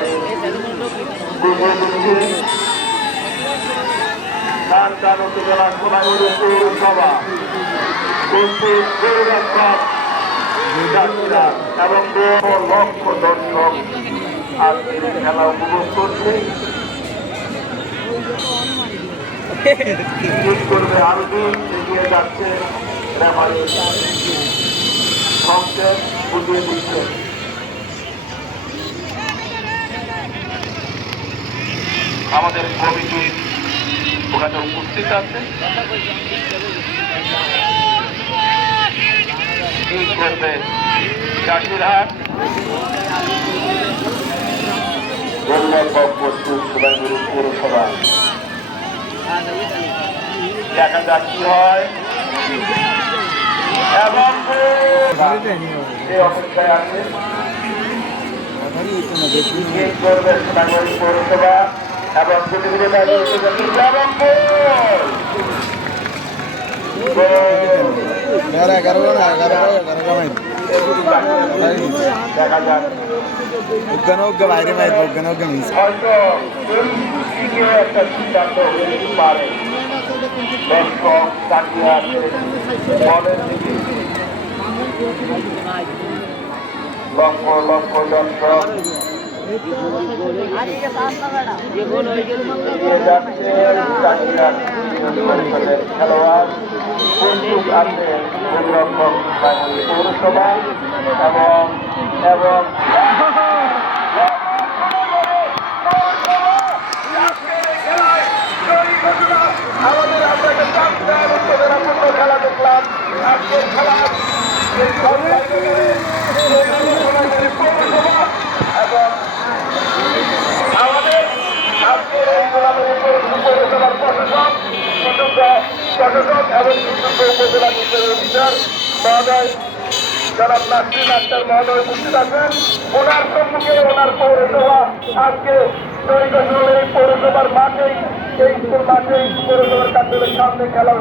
Referee বুঝিয়ে দিচ্ছে টান টান উত্তেজনা সোনাইমুড়ি পৌরসভা উপস্থিত গোলরক্ষক এবং লক্ষ দর্শক আজকের খেলা উপভোগ করছে। ঠিক করবে আরবিন এগিয়ে যাচ্ছে রেফারি সংকেত বুঝিয়ে দিচ্ছে। আমাদের কমিটি ওখানে উপস্থিত আছে। ঠিক করবে চাষিরহাট সোনাইমুড়ি পৌরসভা। দেখা যাক কি হয় এবং অপেক্ষায় আছে করবে সোনাইমুড়ি পৌরসভা এবং দেখা যাক বাইরে হয়তো একটা সিদ্ধান্ত হতে পারে। দর্শক তাকিয়ে আছে বলের দিকে, লক্ষ লক্ষ দর্শক খেলোয়াড় প্রস্তুত আছে গোলরক্ষক পৌরসভা এবং এবং আমাদের আমরা একটা খেলা দেখলাম। আজকের খেলা এবং আমাদের আজকের এই পৌরসভার প্রশাসক এবং উপজেলা নির্বাচন অফিসার মহোদয় জনাব নাসরিন আক্তার মহোদয় উপস্থিত আছেন। ওনার সম্মুখে ওনার পৌরসভা আজকে এই পৌরসভার মাঠেই এই স্কুল মাঠেই পৌরসভার কার্যালয়ের সামনে খেলা